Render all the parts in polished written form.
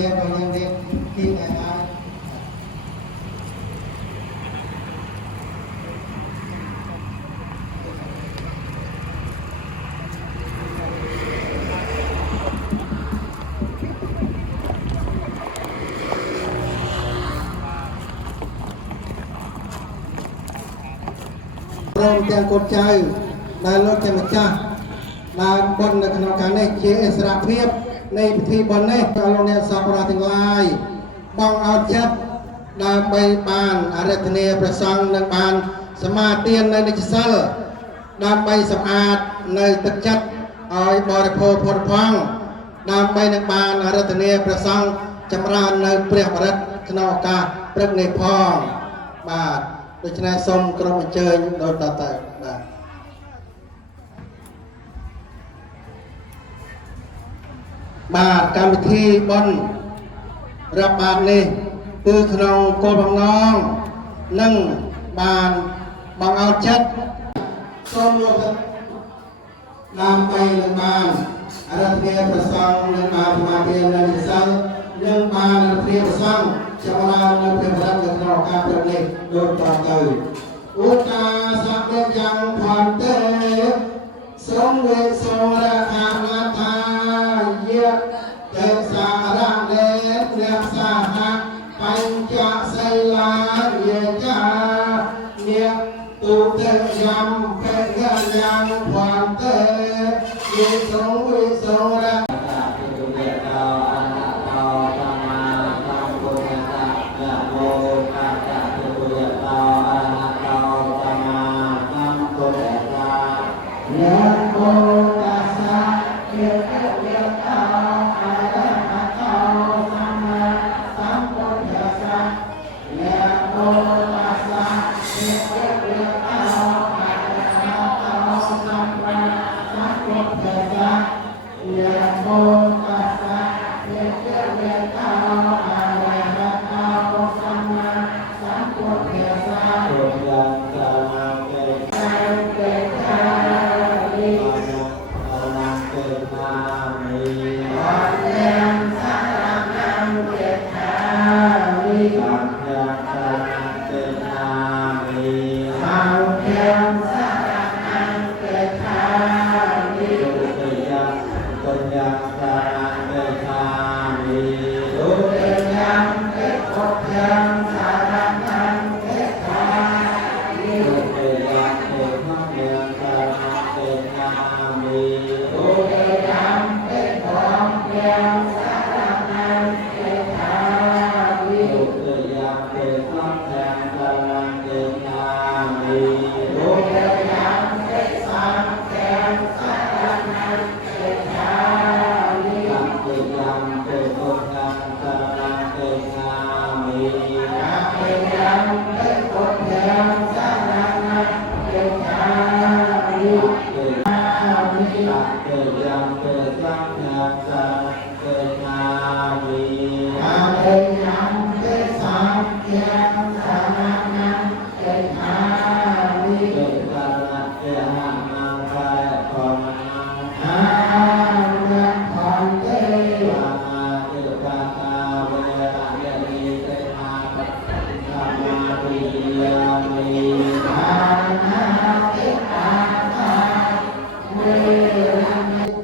ធាក៏យើងរៀនពីតែហើយព្រមទាំងកូនចៅដែលលោកជាម្ចាស់ដើមបុណ្យនៅក្នុងការនេះជាឥស្សរភាពនៃពិធីបុណ្យនេះក៏លោកអ្នកសពរដ្ឋទាំងឡាយបងអោតចិត្តដើម្បីបានអរិទ្ធនាព្រះសង្ឃនិងបានសមាទាននៅនិច្ចសិលដើម្បីសម្អាតនៅទឹកចិត្តឲ្យបរិភោគផុតផង់ដើម្បីនឹងបានអរិទ្ធនាព្រះសង្ឃចម្រើននៅព្រះបរិត្តក្នុងឱកាសព្រឹកនេះផងបាទដូច្នេះសូមក្រុមអញ្ជើញដោយតទៅបាទកម្មវិធីបុណ្យរាប់បាតនេះគឺក្នុងគោលបំណងនិងបានបងអោតចិត្តសូមលោកដើម្បីនឹងបានអរិទ្ធនាព្រះសង្ឃនិងបានសមាធិនៅនិសិលនិងបានអរិទ្ធនាព្រះសង្ឃចម្រើននៅព្រះបរិត្តនៅក្នុងឱកាសព្រឹកនេះដូចតទៅឧទ្តាសៈយ៉ាងផន្តេសូមវេសូរៈអានាថាយៈទេសារៈលេព្រះសាហៈបញ្ចសីលាយេចានិទុតិយំភេយយ៉ាងផន្តេយេសូមវេសូរៈ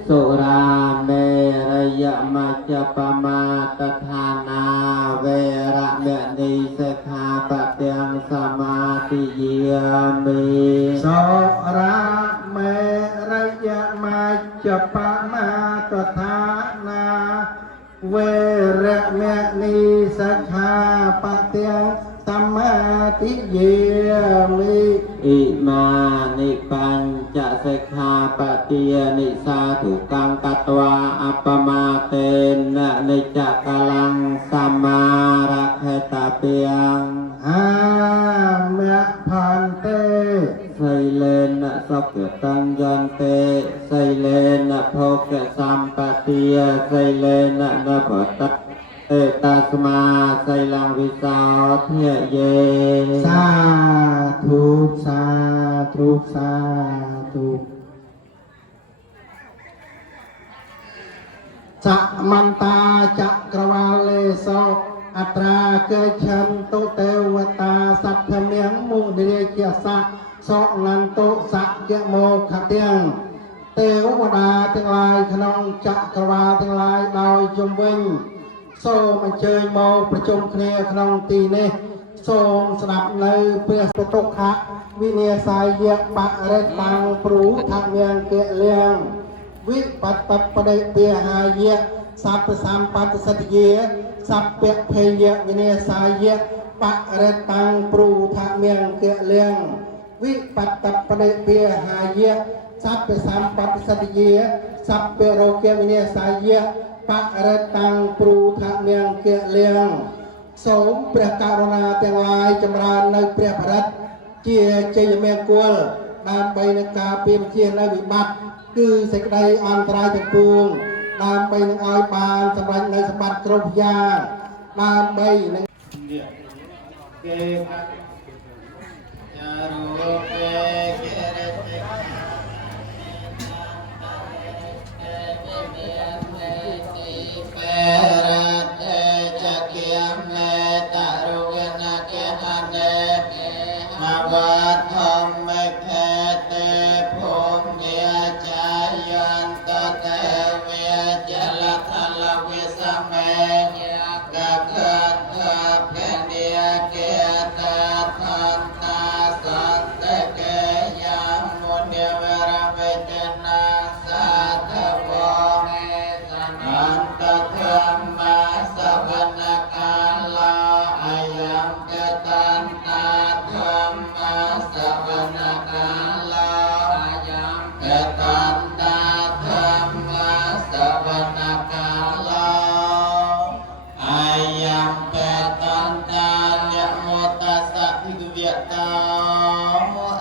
สุราเมรยมัจจปมาตฐานาเวระเมณีสิกขาปะทังสมาธิยามิสุราเมรยมัจจปมาตฐานาเวระเมณีสิกขาปะทังสมาธิยามิอิมานิปัญจสิกขาปะเตียนิสาธุกังกัตวาอัปปมาเตนะนิจักกลังสัมมารักขตาเปียงอาเมะพันเตไสเลนะสัพพตังยันเตไสเลนะโภคสัมปติยไสเลนะนะภตเอตัสมาไสลังวิสาเทเยสาธุสาธุสาธุส สักมันตาจักรวาลเลโสอัตราเกยชันตุเตวตาสัพพเมียงมุเดียเกียสักโสนันตุสักเกโมขเตียงเทวดาทั้งหลายขนองจักรวาลทั้งหลายโดยจมวิญโสมันเชยโมประชุมเคลียขนองตีเนทรงสนับในเพื่อสตุขะวิเนียสายเยะปะเรตังปรูทางเมียงเกเลียงวิปัตตปเดเปียหายะสัพพสัมปัตสติเยสัพเพเพยะวิเนียสายะปะเรตังปรูทางเมียงเกเลียงวิปัตตปเดเปียหายะสัพพสัมปัตสติเยสัพเพโรเกวิเนียสายะปะเรตังปรูทางเมียงเกเลียงสมเปรียกรุณาแต่ลายจำรานในเปรียบรัตเจียเจยเมงกัวดามไปในกาเปียมเชียนในวิบัติคือเสกได้อันตรายจากปวงดามไปในออยบานสำหรับในสมบัติครบยาดามไปในเกจารุเกเกเรเตเปวัดธรรมเขตภูมิเดียจายันตเตเวจลทัลวิสเมยกะเกิดเกิดเพเนียเกตทันตาสันตเกยามุนีเวรเวจนาสัตวเมสันตธรรมะสวนาคาลาอายัมเกตันตาธรรมสวนาคาลาอายัมเกตันตาธรรมสวนาคาลาอายัมเกตันตายะโมตัสสะภิกขุเวตา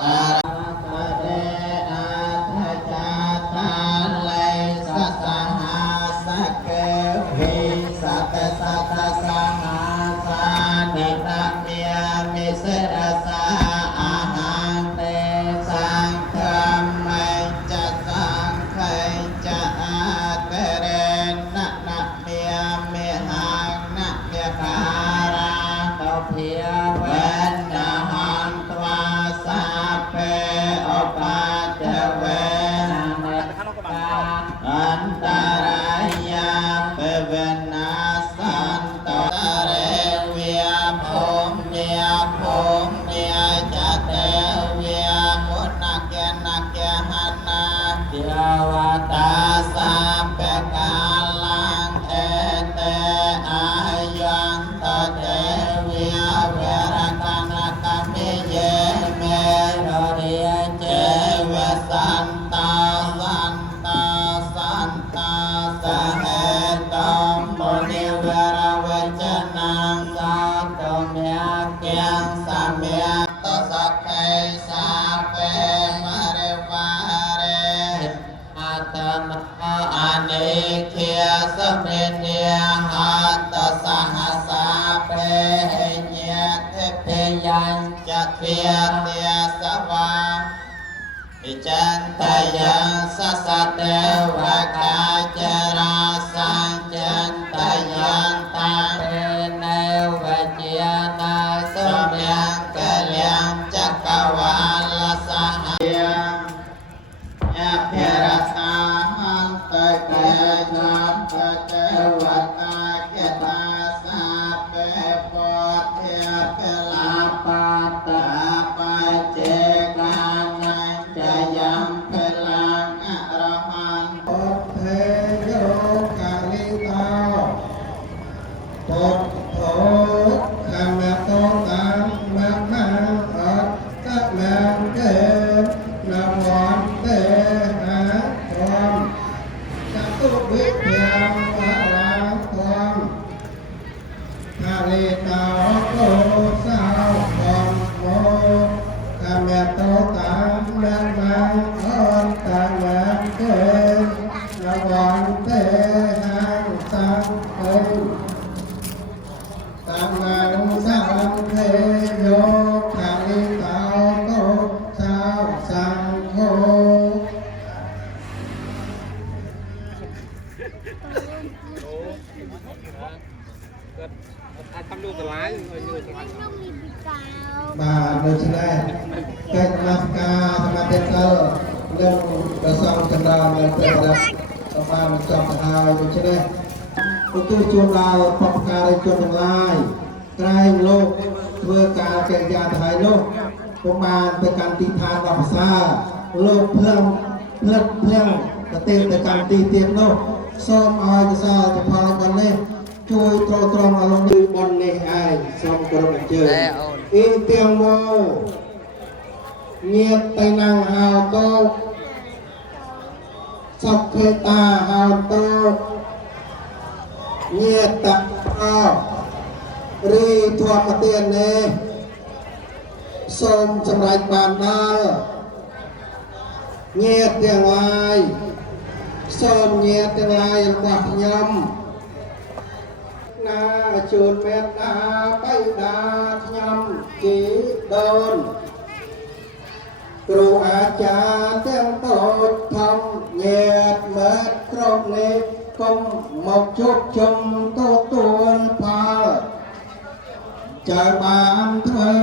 อะระหะเตอะทัจจาตาไลสัสหาสะเกวิสัตสัตสหาสานินามิยามิเสรสาอาหังเตสังฆมัยจะสังฆัยจะอาเตเรนะนะมิยามิหังนะเมียคาราตเพียเวนนะหันตวาสาเปอปาเจเวนะเมตตาอันตรายาเปเวนะสันตเรเวียภมเนียภมเนียจะเตเวียมุนักเกนักเกหันนาเทวตาสัพเพกาลังเอเตอายันตเตเวียเวรกัณกามิเยเมโรเรียเจเวสันตาสันตาสันตาสเหตัมปุริเวรเวจนังสัตตเมียเกียงสัมเมียตสักเขสัพเพมะเรวะเรอัตตมะอเนเคียสเมเนียหัตตสหัสสะเปเหียเทเพยัญจะเทียเตียสวาอิจันตยังสัสสะเทวกาจราสังจันตยังตังเตเนวเจียนาสเมียงกะเลียงจักรวาลสหยังยะเพรสาหันตะเกจันตะเทวตาเกตาสาเปโพเทเปลาปาตาปัจเจกานังจะยัมเพลังอรหันโอเทโยกาลิตาปุถโธธรรมโตตังมะมังอัตตะมังเตนะวันเตหะความจตุวิเพียงวะรังความทะเลตาโตสาวความโมธรรมโตตังมะมังอัตตะมังเตนะวันเตหะสังเตตัมมังสังเทโยคาลิตาโตสาวสังโฆ Thank you. អាចតាមលោកតម្លៃឲ្យលឿនខ្លាំង បាទដូច្នេះកិច្ចនមស្ការសមាធិសិលនឹងប្រសងចម្រើននៅពេលរាប់បានចប់ទៅហើយដូច្នេះឧទ្ទិសជូនដល់បុព្វការីជនទាំងឡាយក្រែងលោកធ្វើការកិរិយាទៅហើយនោះពុំបានទៅកាន់ទីឋានដ៏ប្រសើរលោកភ្លឹងទៅទៅកាន់ទីទៀតនោះសូមឲ្យកសលទៅផលបុណ្យនេះជួយទ្រទ្រង់អរលោកបុណ្យនេះឯងសូមគោរពអញ្ជើញអ៊ីទាំងមកញាតទៅនឹងហៅតោសពភេតាហៅតោញាតតអរីធម្មទាននេះសូមសម្រេចបានដល់ញាតទាំងឡាយសូមញាតទាំងឡាយរបស់ខ្ញុំណាជូនមេត្តាបៃតាខ្ញុំជីដូនគ្រូអាចារ្យទាំងតូចធំញាតមិត្តគ្រប់នេះគុំមកជួបជុំទទួលផលចៅបានធ្វើ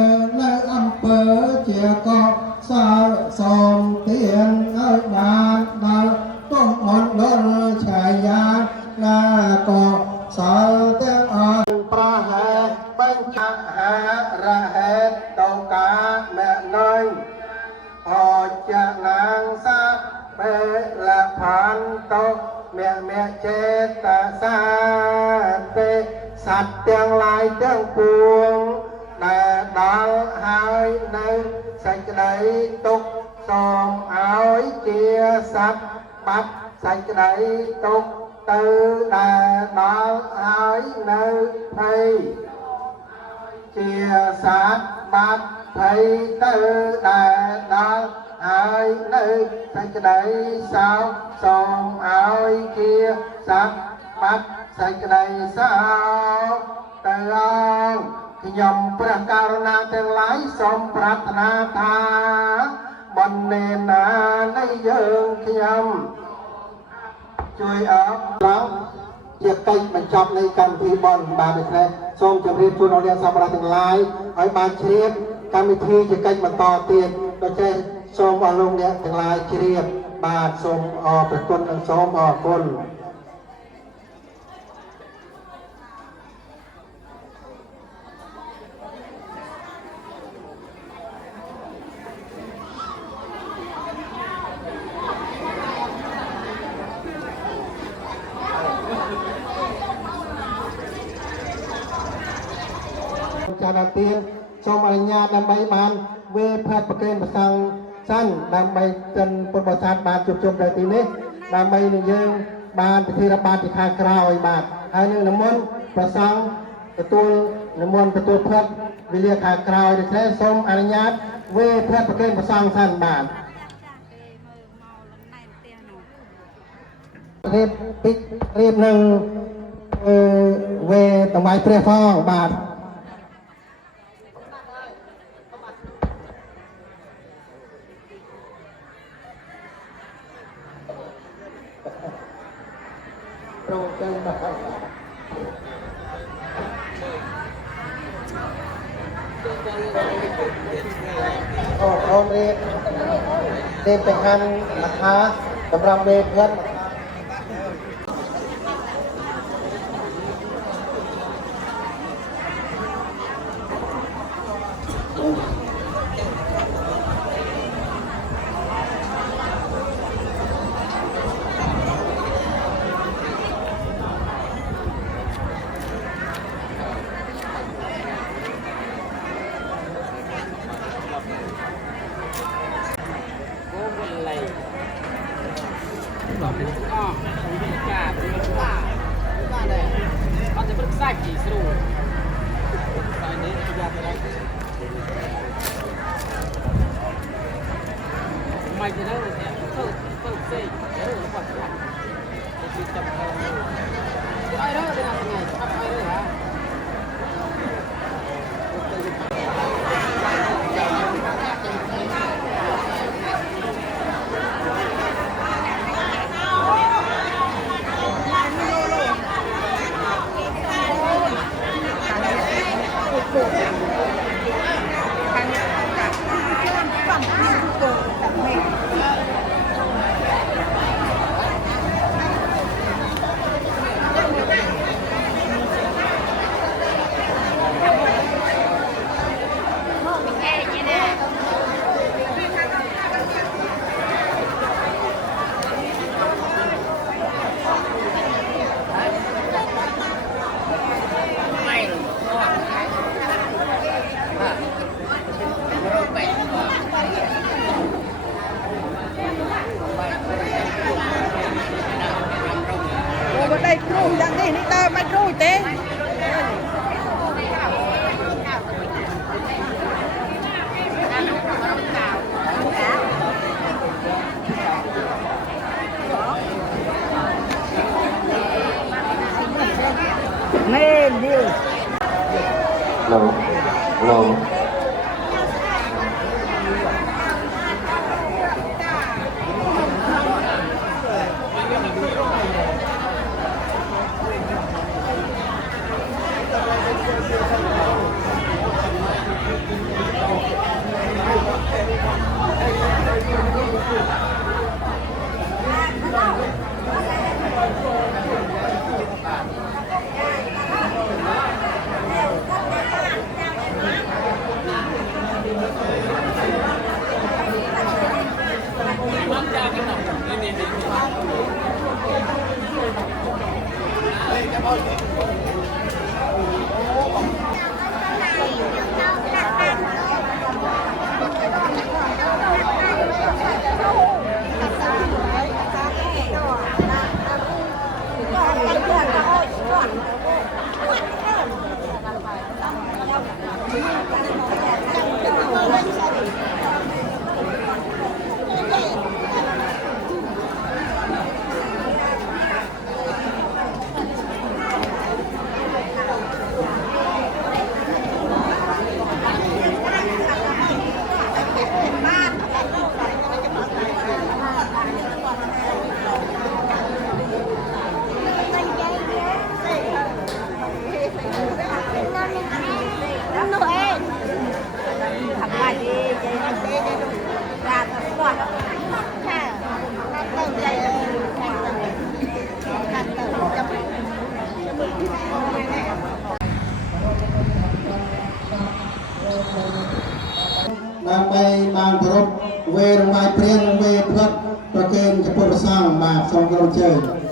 នៅអំពើជាកុសលសូមទានឲ្យបានដល់ទុំមណ្ឌលឆាយាណាក៏សលទាំងអស់ប្រហែលបញ្ឆហារហេតុតោកាមេណៃអចនាងសាពេលផានតោមេចេតសាទេសត្វទាំងឡាយទាំងពួងដែលដល់ហើយនៅសេចក្តីទុក្ខសូមឲ្យជាសត្វបាត់សេចក្តីទុក្ខទៅដែលដល់ហើយនៅភ័យជាសត្វបាត់ភ័យទៅដែលដល់ហើយនៅសេចក្តីសោកសូមឲ្យជាសត្វបាត់សេចក្តីសោកទៅអង្គខ្ញុំព្រះករុណាទាំងឡាយសូមប្រាថ្នាថាបណ្ណេណានៃយើងខ្ញុំជួយអបឡើងជាកិច្ចបញ្ចប់នៃកម្មវិធីបន់បាទដូច្នេះសូមជម្រាបជូនអរអ្នកសម្រាប់ទាំងឡាយឲ្យបានជ្រាបកម្មវិធីជាកិច្ចបន្តទៀតដូច្នេះសូមអរលោកអ្នកទាំងឡាយជ្រាបបាទសូមអរប្រគុណនិងសូមអរគុណចាដល់ទៀនសូមអនុញ្ញាតដើម្បីបានវេផាត់ប្រកេនប្រសងសិនដើម្បីចិនពុទ្ធបរិស័ទបានជួបជុំនៅទីនេះដើម្បីនឹងយើងបានពិធីរាប់បាតពីខាងក្រៅឲ្យបាទហើយនឹងនិមន្តប្រសងទទួលនិមន្តទទួលផាត់វិលាខាងក្រៅដូច្នេះសូមអនុញ្ញាតវេផាត់ប្រកេនប្រសងសិនបាទរៀបនឹងវេតម្លៃព្រះផងបាទប្រងទៅបាទអូនរៀបទេពហន្មថាសម្រាប់វេផាត់ tơ mà rui thế lên đi lô lôដើម្បីបានគោរពវេរវាយព្រានវេផ្លិតប្រគេនចំពោះព្រះសង្ឃបាទសូមគោរពអញ្ជើញ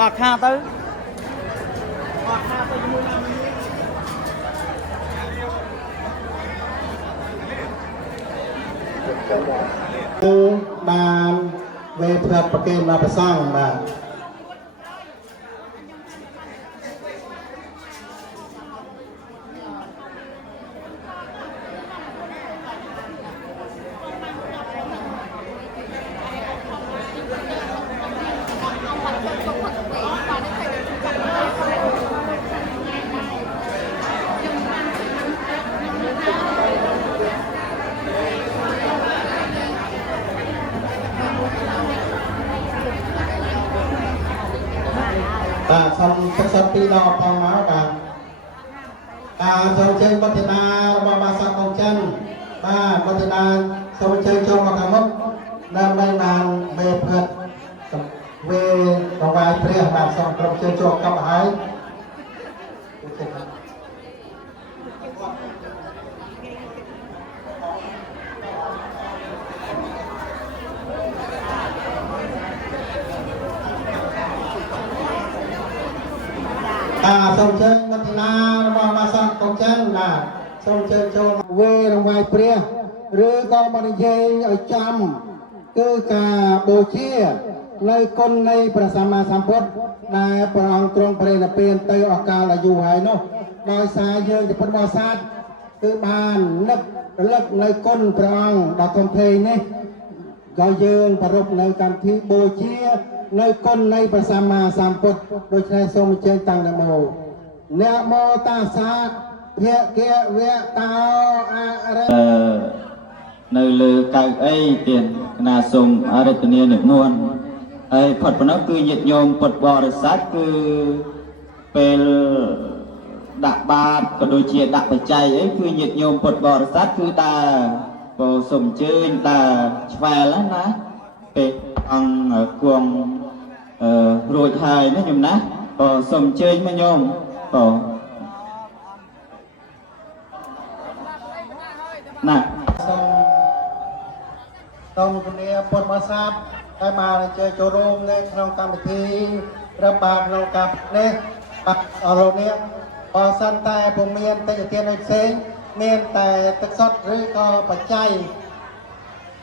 ออกข้าวตื้อ បានវេផ្លិតប្រគេនមកព្រះសង្ឃបាទ បាទសូមទឹកសុទ្ធពីដងអផងមកបាទសូមអញ្ជើញបុត្រធីតារបស់បាសាកងចិនបាទបុត្រធីតាសូមអញ្ជើញចូលមកខាងមុខដើម្បីបានវេផ្លិតវេរង្វាយព្រះបាទសូមគ្រប់ជើងចូលកັບឲ្យសូមអញ្ជើញបុត្រធីតារបស់បាសាកងចិនបាទសូមអញ្ជើញចូលវេរង្វាយព្រះឬក៏បរិយាយឲ្យចាំគឺការបូជានៅគុណនៃព្រះសម្មាសម្ពុទ្ធដែលព្រះអង្គទ្រង់ប្រេណពៀនទៅអកាលអាយុហើយនោះដោយសារយើងជាពុទ្ធបរិស័ទគឺបាននឹករលឹកនៅគុណព្រះអង្គដ៏ធំធេងនេះ ก็ยืนประรบในการที่บูชาในคนในประสัมมาสัมพุทธโดยใช้ทรงเจตังนะโมนะโมตัสสะเพียเกะเวะตาอะระនៅលើកៅអីទៀតគណៈសូមអរិទ្ធនានិមន្តហើយផុតប៉ុណ្ណោះគឺញាតិញោមពុទ្ធបរិស័ទគឺពេលដាក់បាតក៏ដូចជាដាក់បច្ច័យអីគឺញាតិញោមពុទ្ធបរិស័ទគឺដើរក៏សូមអញ្ជើញដើរឆ្វែលណាពេលអង្គគង់រួចហើយណាញោមណាក៏សូមអញ្ជើញមកញោមក៏ណាសូមជំរាបពុទ្ធបរិស័ទដែលបានអញ្ជើញចូលរួមនៅក្នុងកម្មវិធីរាប់បាតក្នុងកម្មនេះបាត់អរនេះបើសិនតែពុំមានតិចទានផ្សេងមានតែទឹកសុទ្ធឬក៏បច្ច័យ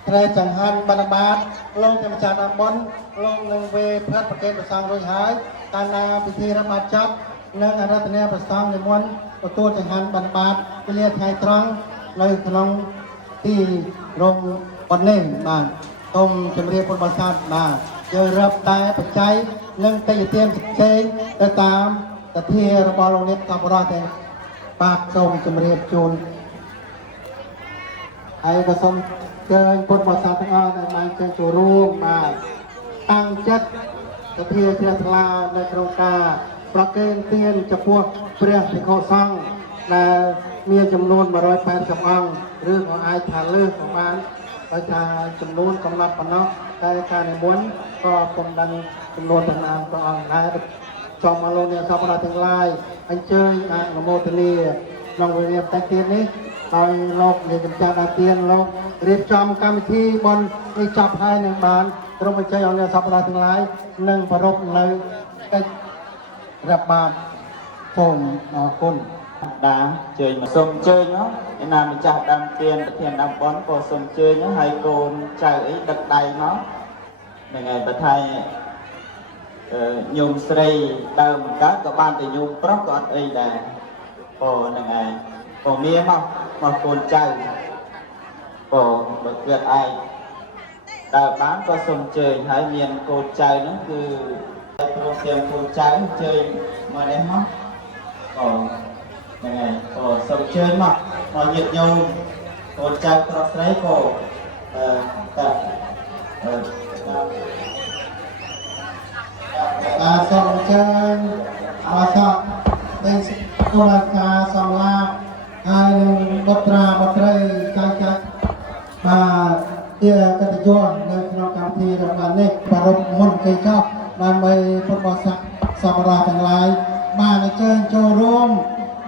ត្រែចង្ហាន់បណ្ឌបាតលោកជាម្ចាស់ដើមបុណ្យលោកនឹងវេផាត់ប្រកេតប្រសងរួចហើយកាលណាពិធីរាប់បាតចប់និងអារាធនាប្រសងនិមន្តទទួលចង្ហាន់បណ្ឌបាតវេលាថ្ងៃត្រង់នៅក្នុងទីរោងប៉ុណ្ណេះបាទសូមជម្រាបពុទ្ធបរិស័ទបាទយើងរាប់តែបច្ច័យនិងតិចទានផ្សេងទៅតាមទធារបស់លោកអ្នកកបរោះតែបាទសូមជម្រាបជូនហើយក៏សូមជើញពុទ្ធបរិស័ទទាំងអស់ដែលបានចូលរួមបាទតាំងចិត្តទធាជ្រះថ្លានៅក្នុងការប្រគេនទានចំពោះព្រះភិក្ខុសង្ឃដែលមានចំនួន180អង្គឬក៏អាចថាលើសក៏បានដោយថាចំនួនកំណត់ប៉ុណ្ណោះតែការនិមន្តក៏ពុំដឹងចំនួនទាំងណាព្រះអង្គដែរសូមមកលោកអ្នកសពទាំងឡាយអញ្ជើញអនុមោទនាក្នុងវេលាតែទៀតនេះដោយលោកនាយកចាស់ដាទៀនលោករៀបចំកម្មវិធីបុណ្យនេះចប់ហើយនឹងបានក្រុមអញ្ជើញអង្គអ្នកសពទាំងឡាយនិងប្រពនៅកិច្ចរាប់បាតសូមអរគុណដាជើញមកសូមជើញឯណាម្ចាស់ដើមទៀនប្រធានដើមបុណ្យក៏សូមជើញហើយកូនចៅអីដឹកដៃមកហ្នឹងហើយបើថាញោមស្រីដើមកើតក៏បានតែញោមប្រុសក៏អត់អីដែរក៏ហ្នឹងហើយក៏មានមកកូនចៅក៏បើគិតឯងដើរបានក៏សូមជើញហើយមានកូនចៅហ្នឹងគឺព្រមទាំងកូនចៅជើញមកនេះមកក៏ហ្នឹងហើយក៏សូមជើញមកញាតិញោមកូនចៅប្រុសស្រីក៏សូមជើញមកសពដែលគណៈការសំឡាកហើយនឹងបុត្រាបុត្រីចៅបាទជាកតញ្ញូនៅក្នុងកម្មវិធីរបស់នេះប្រពមុនគេចប់ដើម្បីពុទ្ធបរិស័ទសម្រាប់ទាំងឡាយបានអញ្ជើញចូលរួម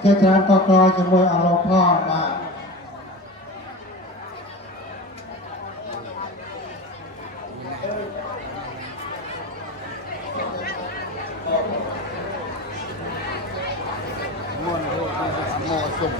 ជាច្រើនកកជាមួយអរលោកផងបាទមុនមកសុំ